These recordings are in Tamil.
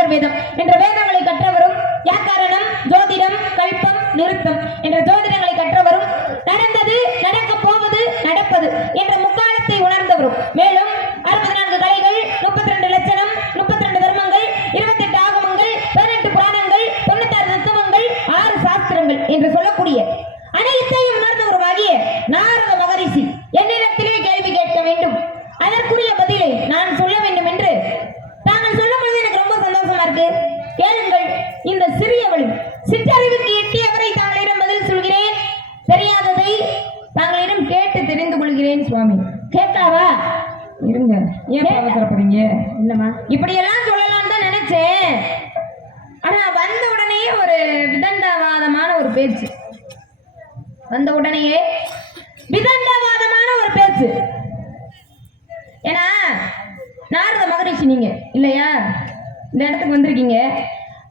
அதர்வேதம் என்ற வேதங்களை கற்றவரும், வியாக்கரணம், ஜோதிடம், கல்பம், நிருத்தம் என்ற ஜோதிடங்களை கற்றவரும், நடந்தது, நடக்கப் போவது, நடப்பது என்ற முக்காலத்தை உணர்ந்தவரும், மேலும் 64 கலைகள், 32 லட்சணம், 32 தர்மங்கள், 28 ஆகமங்கள், 18 புராணங்கள், 96 தத்துவங்கள், 6 சாஸ்திரங்கள் என்று சொல்லக்கூடிய அனைத்தையும் உணர்ந்தவருமாகிய நாரத மகரிஷி என்னிடத்திலே கேள்வி கேட்க வேண்டும், அதற்குரிய பதிலை நான் சொல்ல வேண்டும் என்று தாங்கள் சொல்லும் பொழுது எனக்கு ரொம்ப சந்தோஷமா இருக்கு. கேளுங்கள். இந்த சிறியவள் சிற்றறிவுக்கு எட்டியவரை தாங்களிடம் பதில் சொல்கிறேன், தெரியாததை தாங்களிடம் கேட்டு தெரிந்து கொள்கிறேன். சுவாமி கேட்காவா? இருங்க, ஏன் அவசரப்படுறீங்க? இல்லம்மா, இப்படியெல்லாம் சொல்லலாம் தான் நினைச்சேன். ஆனா வந்த உடனேயே ஒரு விதண்டாவாதமான ஒரு பேச்சு, வந்த உடனேயே விதண்டாவாதமான ஒரு பேச்சு. ஏன்னா நாரத மகரிஷி நீங்க இல்லையா, இந்த இடத்துக்கு வந்திருக்கீங்க.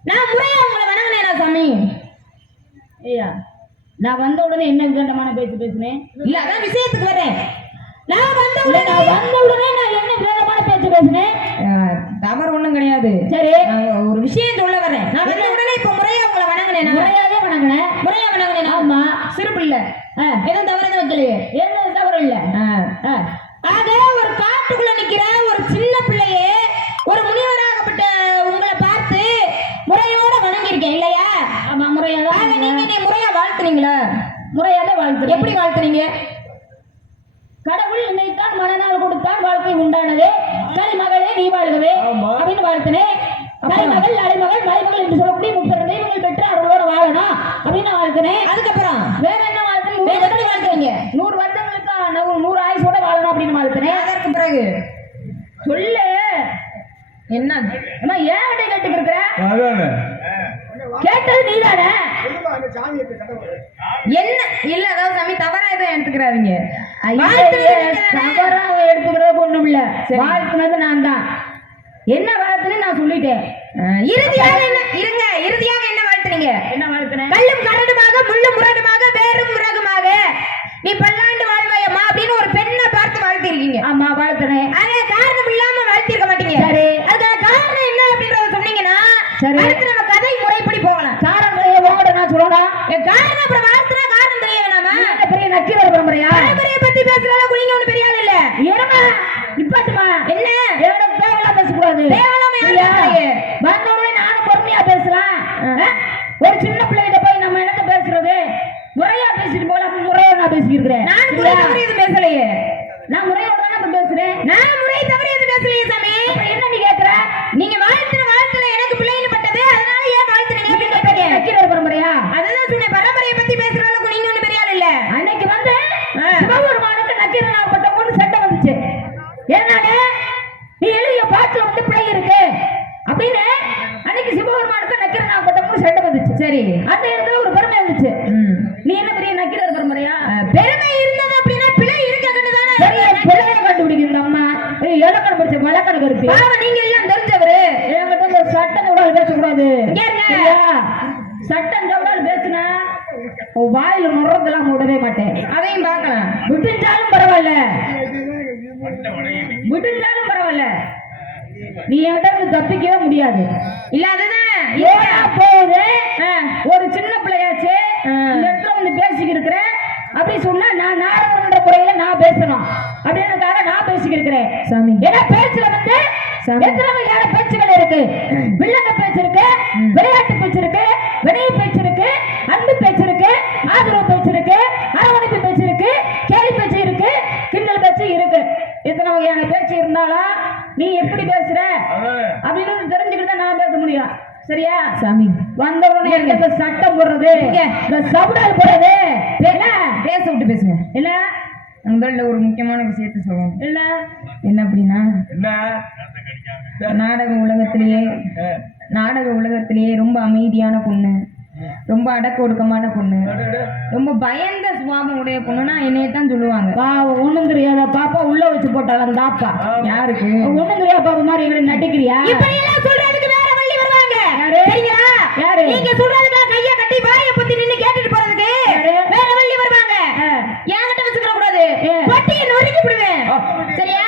நான் முறையா உங்களை வணங்கினேனா சாமி? ஐயா, நான் வந்த உடனே என்ன விதண்டமான பேச்சு பேசினேன்? இல்ல, அதான் விஷயத்துக்கு வரேன். நான் வந்த உடனே நான் என்ன விதண்டமான பேச்சு பேசினேன்? தவறு ஒண்ணும் கிடையாது. சரி, ஒரு விஷயம் சொல்ல வரேன். நான் வந்த உடனே இப்ப முறையா உங்களை வணங்கினேன். முறையாவே வணங்கினேன். முறையா வணங்கினேன். ஆமா, சிறப்பு இல்ல, எதுவும் தவறு எதுவும் வைக்கலையே. எதுவும் தவறு இல்ல. ஆக ஒரு காட்டுக்குள்ள நிக்கிற ஒரு சின்ன பிள்ளையே ஒரு முனிவராகப்பட்ட உங்களை பார்த்து முறையோட வணங்கியிருக்கேன் இல்லையா? ஆமா, முறையா. நீங்க என்னை முறையா வாழ்த்துனீங்களா? முறையாவே வாழ்த்து. எப்படி வாழ்த்துனீங்க? கடவுள் நினைத்தான், மனநாள் கொடுத்தான், வாழ்க்கை உண்டானது, கலைமகளே நீ வாழ்கவே அப்படின்னு வாழ்த்துனேன். கலைமகள், அலைமகள், மலைமகள் என்று சொல்லக்கூடிய 30 தெய்வங்கள் பெற்று அவர்களோட வாழணும் அப்படின்னு வாழ்த்துனேன். அதுக்கப்புறம் வேற என்ன வாழ்த்துனீங்க? 100 வருடங்களுக்கு 100 ஆயுசோட வாழணும் அப்படின்னு வாழ்த்துனேன். அதற்கு பிறகு சொல்லு என்ன? ஏன் கேட்டுக்கு இருக்கிற? கேட்டது நீதானே? என்ன இல்ல, அதாவது சாமி தவறா எதுவும் எடுத்துக்கிறாருங்க. தவறா எடுத்துக்கிறது ஒண்ணும் இல்ல, வாழ்த்துனது நான் தான். என்ன வாழ்த்துன்னு நான் சொல்லிட்டேன். இறுதியாக என்ன? இருங்க, இறுதியாக என்ன வாழ்த்துனீங்க? என்ன வாழ்த்துனேன்? கல்லும் கரடுமாக, முள்ளும் முரடுமாக, வேறும் விறகுமாக நீ பல்லாண்டு வாழ்வாயம்மா அப்படின்னு ஒரு பெண்ணை பார்த்து வாழ்த்திருக்கீங்க. ஆமா, வாழ்த்துனேன். ஆனா காரணம் இல்லாம வாழ்த்திருக்க மாட்டீங்க. சரி, அதுக்கான காரணம் என்ன அப்படின்றத சொன்னீங்கன்னா அடுத்து நம்ம கதை முறைப்படி போகலாம். காரணம் உங்களோட நான் சொல்லலாம். காரணம் அப்புறம் வாழ்த்துனா காரணம் தெரிய வேணாமா? பெரிய நக்கீர பரம்பரையா? பரம்பரையை பத்தி பேசுறதா குளிங்க ஒண்ணு பெரிய ஆள் இல்ல. ஏமா நிப்பாட்டுமா? என்ன தேவையில்லாம பேசக்கூடாது. வந்தோடனே நானும் பொறுமையா பேசுறேன். ஒரு சின்ன பிள்ளைகிட்ட போய் நம்ம என்னத்த பேசுறது? முறையா பேசிட்டு போல. முறையா நான் பேசிக்கிறேன். நான் முறை தவறி எது பேசலையே. நான் முறையோட தான் பேசுறேன். நான் முறை தவறி எது பேசலையே சாமி. என்ன நீ கேக்குற? நீங்க வாழ்த்துன எனக்கு பிள்ளைன்னு பட்டது, அதனால ஏன் வாழ்த்துனீங்க அப்படின்னு கேட்டீங்க. நக்கீர பரம்பரையா? அதுதான் சொன்னேன், பரம்பரையை பத்தி பேசுற அளவுக்கு நீங்க ஒண்ணு பெரிய ஆள் இல்ல. அன்னைக்கு வந்து சிவபெருமானுக்கு நக்கீரனாகப்பட்டவங்க சட்டம் வந்துச்சு. ஏன்னாலே நீ எழுதிய பாட்டுல வந்து பிழை இருக்கு அப்படின்னு அன்னைக்கு சிவபெருமானுக்கு நக்கீரனாகப்பட்டவங்க சட்டம் வந்துச்சு. சரி, அந்த இடத்துல ஒரு பெருமை இருந்துச்சு. நீ என்ன பெரிய நக்கீரர் பரம்பரையா? பெருமை இருந்தது அப்படின்னா பிழை இருக்கன்னு தானே. பிழையை கண்டுபிடிக்கிற அம்மா இலக்கணம் படிச்ச மலக்கணக்கு இருக்கு. நீங்க எல்லாம் தெரிஞ்சவரு. என்கிட்ட ஒரு சட்டம் கூட பேசக்கூடாது. சட்டம் கூட பேசுனா வாயில நுறதெல்லாம் விடவே மாட்டேன். அதையும் பார்க்கலாம். விட்டுஞ்சாலும் பரவாயில்ல, விட்டுஞ்சாலும் பரவாயில்ல, நீ என்கிட்ட இருந்து தப்பிக்கவே முடியாது. இல்ல அதுதான் போகுது. ஒரு சின்ன பிள்ளையாச்சு இந்த இடத்துல வந்து பேசிக்கிட்டு அப்படி சொன்னா நான் நாரதன்ற முறையில நான் பேசணும் அப்படின்றதுக்காக நான் பேசிக்கிறேன் சாமி. ஏன்னா பேச்சுல வந்து எத்தனை வகையான பேச்சுகள் இருக்கு. வில்லங்க பேச்சு இருக்கு, விளையாட்டு பேச்சு இருக்கு, வினைய பேச்சு இருக்கு, அன்பு பேச்சு இருக்கு, ஆதரவு பேச்சு இருக்கு, அரவணைப்பு பேச்சு இருக்கு, கேலி பேச்சு இருக்கு, கிண்டல் பேச்சு இருக்கு. எத்தனை வகையான பேச்சு இருந்தாலும் நீ எப்படி பேசுற அப்படின்னு தெரிஞ்சுக்கிட்டு நான் பேச முடியும். சரியா சாமி? வந்த உடனே இந்த சட்டம் போடுறது, இந்த சபடால் போடுறது, பேச விட்டு பேசுங்க. இல்ல முதல்ல ஒரு முக்கியமான விஷயத்த சொல்லணும். இல்ல என்ன அப்படின்னா, நாடக உலகத்திலேயே ரொம்ப அமைதியான பொண்ணு, ரொம்ப அடக்க ஒடுக்கமான பொண்ணு, ரொம்ப பயந்த சுபாவம் உடைய பொண்ணுன்னா என்னையத்தான் சொல்லுவாங்க. ஒண்ணும் தெரியாத பாப்பா உள்ள வச்சு போட்டால அந்த பாப்பா யாருக்கு ஒண்ணும் தெரியாத பாப்பா மாதிரி எங்களை நடிக்கிறியா? சொல்றதுக்கு வேற வழி வருவாங்க. யாரு? நீங்க சொல்றதுக்கு கைய கட்டி வாயை பத்தி நின்னு கேட்டுட்டு போறதுக்கு வேற வழி வருவாங்க. என்கிட்ட வச்சுக்க கூடாது, பட்டியை நொறுக்கி விடுவேன். சரியா?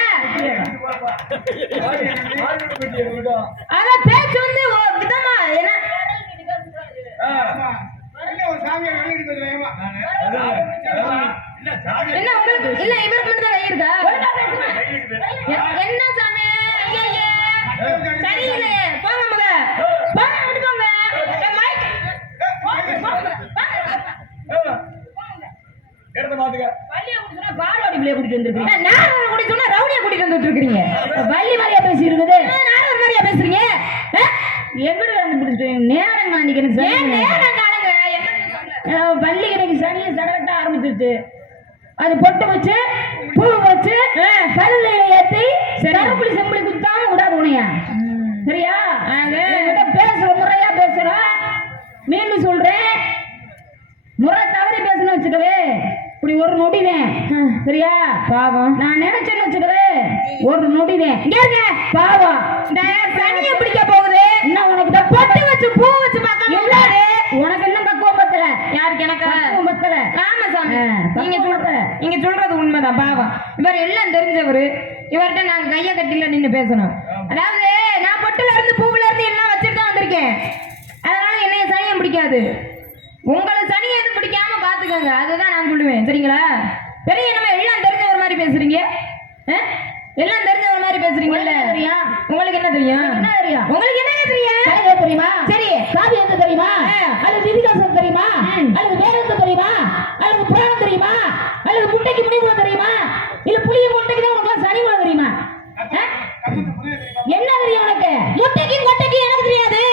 அத பேச்சு வந்து எங்கிட்ட வந்து பிடிச்சிட்டு நேரம் காணிக்கணும் நேரம் காலங்க பள்ளிக்கு எனக்கு சனியை சடகட்ட ஆரம்பிச்சிருச்சு. அது பொட்டு வச்சு பூ வச்சு கல்ல ஏற்றி கருப்புளி செம்புளி குத்தாம விடாது உனையா. சரியா? பேசுற முறையா பேசுற. மீண்டும் சொல்றேன், முறை தவறி பேசணும் வச்சுக்கவே இப்படி ஒரு நொடிவேன். சரியா? பாவம் நான் நினைச்சேன்னு வச்சுக்கவே ஒரு நொடிவேன். பாவம் இந்த சனியை பிடிக்க போகுது. இன்னும் உனக்கு பொட்டு வச்சு பூ வச்சு பார்க்க உனக்கு என்ன பக்குவம் பத்தல. யாருக்கு? எனக்கு பத்தல. ஆமா சாமி, நீங்க சொல்றது உண்மைதான். பாவம் இவர் எல்லாம் தெரிஞ்சவரு. இவர்கிட்ட நாங்க கைய கட்டில நின்று பேசணும். அதாவது நான் பொட்டுல இருந்து பூவுல இருந்து எல்லாம் வச்சுட்டு தான் வந்திருக்கேன். அதனால என்னைய சனியம் பிடிக்காது. உங்களை சனியை எதுவும் பிடிக்காம பாத்துக்கோங்க, அதுதான் நான் சொல்லுவேன். சரிங்களா? பெரிய நம்ம எல்லாம் தெரிஞ்ச ஒரு மாதிரி பேசுறீங்க. எல்லாம் தெரிஞ்ச ஒரு மாதிரி பேசுறீங்க. உங்களுக்கு என்ன தெரியும்? உங்களுக்கு என்ன தெரியும்? தெரியுமா? சரி, சாதி எந்த தெரியுமா? அல்லது விதிகாசம் தெரியுமா? அல்லது வேதம் தெரியுமா? அல்லது புராணம் தெரியுமா? அல்லது முட்டைக்கு முனிகுலம் தெரியுமா? இல்ல புளிய முட்டைக்கு தான் உனக்கு சனி குலம் தெரியுமா? என்ன தெரியும் உனக்கு? முட்டைக்கும் கொட்டைக்கும் எனக்கு தெரியாது,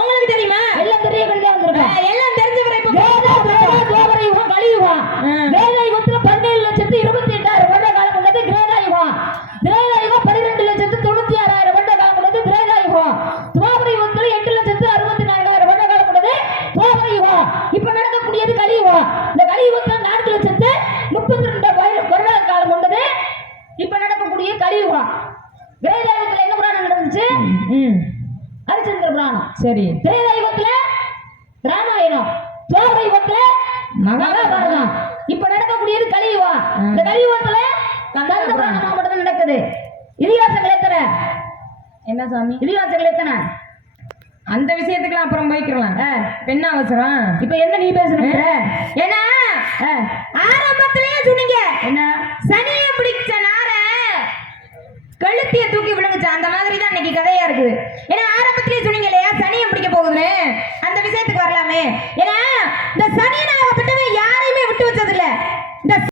உங்களுக்கு தெரியுமா? எல்லாம் தெரிய வந்திருக்கேன். எல்லாம் தெரிஞ்சவரை துவாபர யுகம், கலியுகம். வேத யுகத்துல 17,28,000 வருட காலம் கொண்டது கிரேத யுகம். கிரேத யுகம் 12,96,000 வருட காலம் கொண்டது கிரேத யுகம். துவாபர யுகத்துல 8,64,000 வருட காலம் கொண்டது துவாபர யுகம். இப்ப நடக்கக்கூடியது கலியுகம். இந்த கலியுகத்துல 4,32,000 வருட காலம் கொண்டது இப்ப நடக்கக்கூடிய கலியுகம். கிரேத யுகத்துல என்ன புராணம் நடந்துச்சு? ஹரிச்சந்திர புராணம். சரி. கிரேத யுகத்துல ராமாயணம், துவாபர யுகத்துல மகாபாரதம். இப்ப நடக்கக்கூடியது கலியுகம். இந்த கலியுகத்துல கந்த புராணம் மாவட்டத்தில் நடக்குது. இதிகாசங்கள் எத்தனை? என்ன சாமி இதிகாசங்கள் எத்தனை? அந்த விஷயத்துக்கு அப்புறம் போய்க்கலாம். என்ன அவசரம்? இப்ப என்ன நீ பேசணும்? ஏன்னா ஆரம்பத்திலேயே சொன்னீங்க என்ன சனியை பிடிச்ச நார கழுத்திய தூக்கி விழுங்குச்சு. அந்த மாதிரி தான் இன்னைக்கு கதையா இருக்குது. ஏன்னா ஆரம்பத்திலேயே சொன்னீங்க இல்லையா சனியை பிடிக்க போகுதுன்னு. அந்த விஷயத்துக்கு வரலாமே.